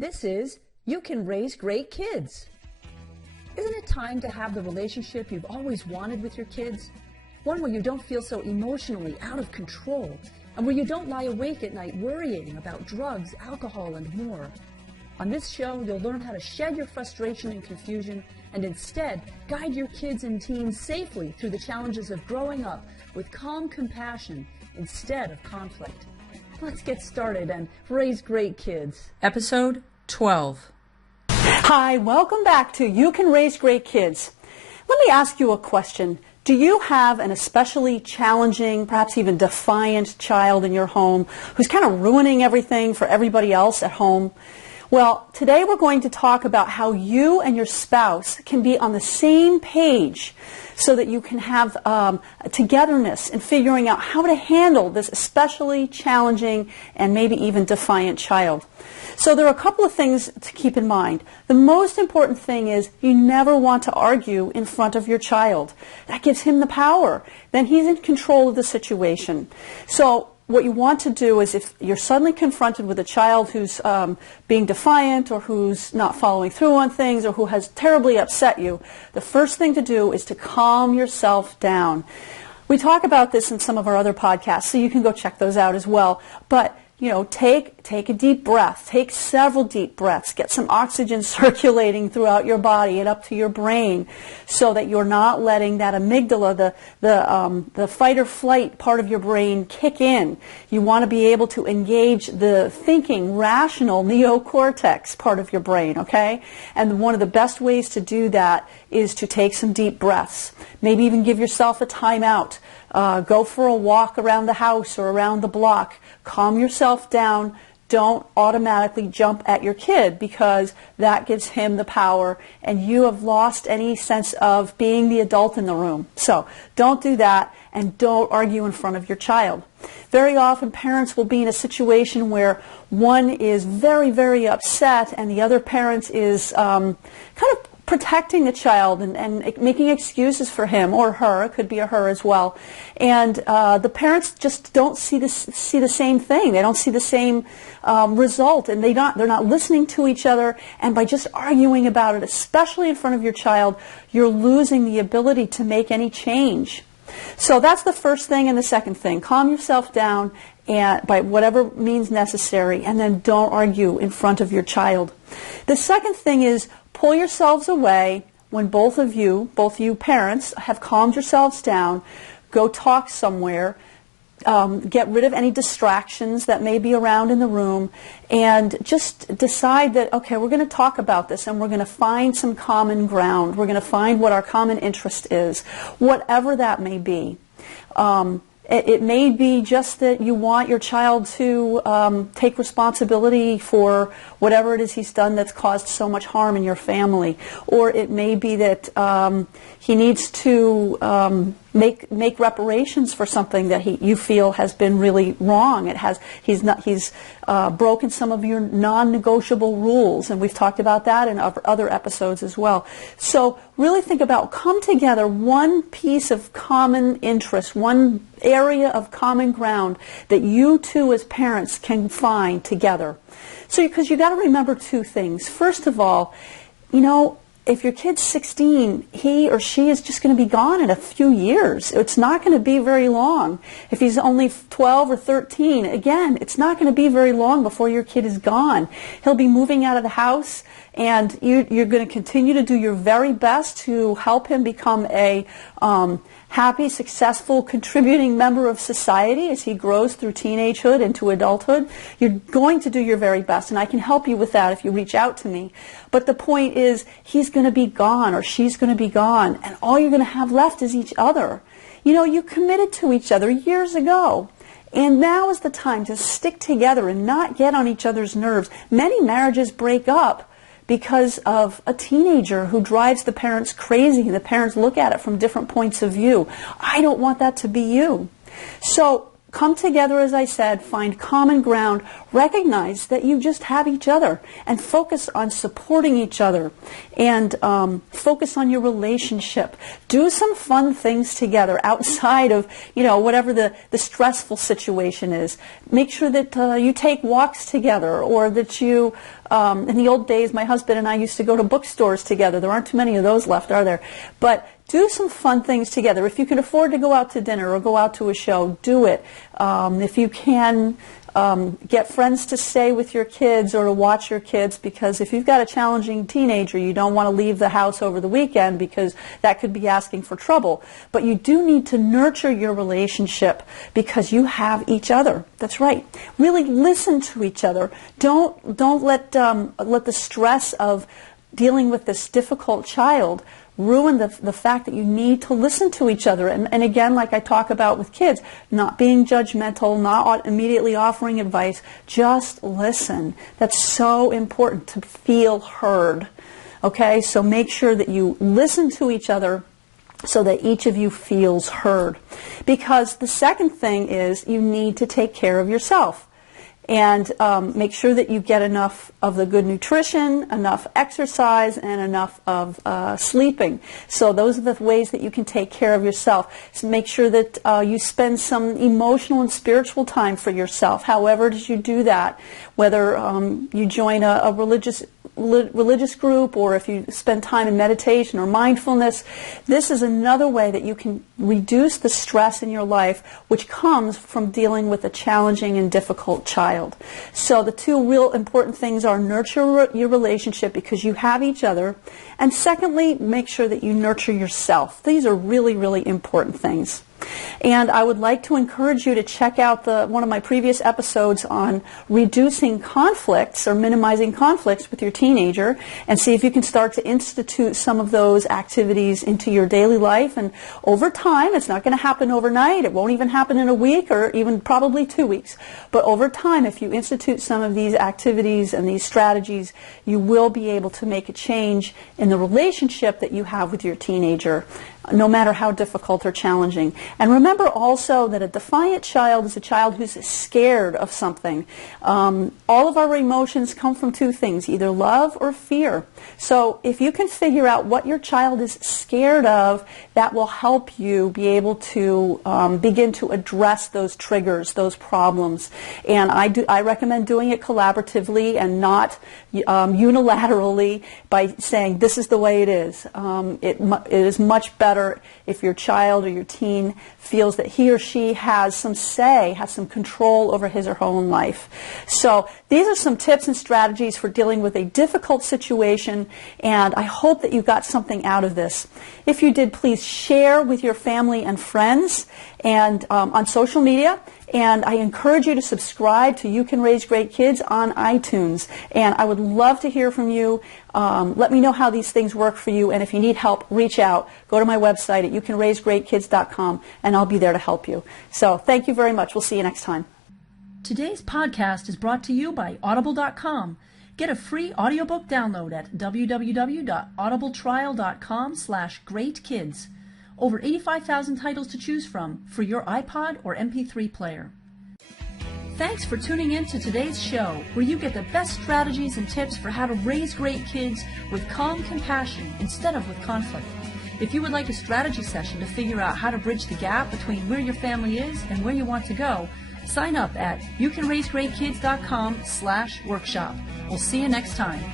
This is You Can Raise Great Kids. Isn't it time to have the relationship you've always wanted with your kids? One where you don't feel so emotionally out of control, and where you don't lie awake at night worrying about drugs, alcohol, and more. On this show, you'll learn how to shed your frustration and confusion and instead guide your kids and teens safely through the challenges of growing up with calm compassion instead of conflict. Let's get started and raise great kids. Episode 12. Hi, welcome back to You Can Raise Great Kids. Let me ask you a question. Do you have an especially challenging, perhaps even defiant child in your home who's kind of ruining everything for everybody else at home? Well, today we're going to talk about how you and your spouse can be on the same page so that you can have togetherness in figuring out how to handle this especially challenging and maybe even defiant child. So there are a couple of things to keep in mind. The most important thing is you never want to argue in front of your child. That gives him the power. Then he's in control of the situation. So what you want to do is if you're suddenly confronted with a child who's being defiant or who's not following through on things or who has terribly upset you, the first thing to do is to calm yourself down. We talk about this in some of our other podcasts, so you can go check those out as well. But take a deep breath. Take several deep breaths. Get some oxygen circulating throughout your body and up to your brain so that you're not letting that amygdala, the fight or flight part of your brain kick in. You want to be able to engage the thinking, rational neocortex part of your brain, okay? And one of the best ways to do that is to take some deep breaths. Maybe even give yourself a timeout. Go for a walk around the house or around the block. Calm yourself down. Don't automatically jump at your kid because that gives him the power and you have lost any sense of being the adult in the room. So don't do that and don't argue in front of your child. Very often parents will be in a situation where one is very, very upset and the other parent is kind of protecting the child and making excuses for him or her. It could be a her as well. And the parents just don't see the same thing. They don't see the same result, and they're not listening to each other. And by just arguing about it, especially in front of your child, you're losing the ability to make any change. So that's the first thing. And the second thing, calm yourself down and by whatever means necessary, and then don't argue in front of your child. The second thing is pull yourselves away when both you parents have calmed yourselves down. Go talk somewhere. Get rid of any distractions that may be around in the room and just decide that, okay, we're going to talk about this and we're going to find some common ground. We're going to find what our common interest is, whatever that may be. It may be just that you want your child to take responsibility for whatever it is he's done that's caused so much harm in your family. Or it may be that he needs to make reparations for something that you feel has been really wrong. He's broken some of your non-negotiable rules, and we've talked about that in other episodes as well. So really think about, come together, one piece of common interest, one area of common ground that you two as parents can find together. So because you got to remember two things. First of all, if your kid's 16, he or she is just going to be gone in a few years. It's not going to be very long. If he's only 12 or 13, again, it's not going to be very long before your kid is gone. He'll be moving out of the house, and you're going to continue to do your very best to help him become a happy, successful, contributing member of society as he grows through teenagehood into adulthood. You're going to do your very best, and I can help you with that if you reach out to me. But the point is, he's going to be gone or she's going to be gone, and all you're going to have left is each other. You committed to each other years ago. And now is the time to stick together and not get on each other's nerves. Many marriages break up because of a teenager who drives the parents crazy, and the parents look at it from different points of view. I don't want that to be you. So come together, as I said, find common ground, recognize that you just have each other and focus on supporting each other and focus on your relationship. Do some fun things together outside of, whatever the stressful situation is. Make sure that you take walks together, or that you, in the old days, my husband and I used to go to bookstores together. There aren't too many of those left, are there? But do some fun things together. If you can afford to go out to dinner or go out to a show, do it. If you can, get friends to stay with your kids or to watch your kids, because if you've got a challenging teenager, you don't want to leave the house over the weekend, because that could be asking for trouble. But you do need to nurture your relationship because you have each other. That's right. Really listen to each other. Don't let the stress of dealing with this difficult child ruin the fact that you need to listen to each other. And again, like I talk about with kids, not being judgmental, not immediately offering advice, just listen. That's so important, to feel heard. Okay, so make sure that you listen to each other so that each of you feels heard. Because the second thing is, you need to take care of yourself. And make sure that you get enough of the good nutrition, enough exercise, and enough of sleeping. So those are the ways that you can take care of yourself. So make sure that you spend some emotional and spiritual time for yourself, however it is you do that, whether you join a religious group, or if you spend time in meditation or mindfulness. This is another way that you can reduce the stress in your life, which comes from dealing with a challenging and difficult child. So the two real important things are nurture your relationship because you have each other, and secondly, make sure that you nurture yourself. These are really, really important things. And I would like to encourage you to check out one of my previous episodes on reducing conflicts or minimizing conflicts with your teenager, and see if you can start to institute some of those activities into your daily life. And over time, it's not going to happen overnight. It won't even happen in a week, or even probably 2 weeks. But over time, if you institute some of these activities and these strategies, you will be able to make a change in the relationship that you have with your teenager, no matter how difficult or challenging. And remember also that a defiant child is a child who's scared of something. All of our emotions come from two things, either love or fear. So if you can figure out what your child is scared of, that will help you be able to begin to address those triggers, those problems. And I recommend doing it collaboratively and not unilaterally by saying this is the way it is. It is much better if your child or your teen feels that he or she has some say, has some control over his or her own life. So these are some tips and strategies for dealing with a difficult situation, and I hope that you got something out of this. If you did, please share with your family and friends and on social media. And I encourage you to subscribe to You Can Raise Great Kids on iTunes. And I would love to hear from you. Let me know how these things work for you. And if you need help, reach out. Go to my website at youcanraisegreatkids.com, and I'll be there to help you. So thank you very much. We'll see you next time. Today's podcast is brought to you by Audible.com. Get a free audiobook download at www.audibletrial.com/greatkids. Over 85,000 titles to choose from for your iPod or MP3 player. Thanks for tuning in to today's show, where you get the best strategies and tips for how to raise great kids with calm compassion instead of with conflict. If you would like a strategy session to figure out how to bridge the gap between where your family is and where you want to go, sign up at youcanraisegreatkids.com/workshop. We'll see you next time.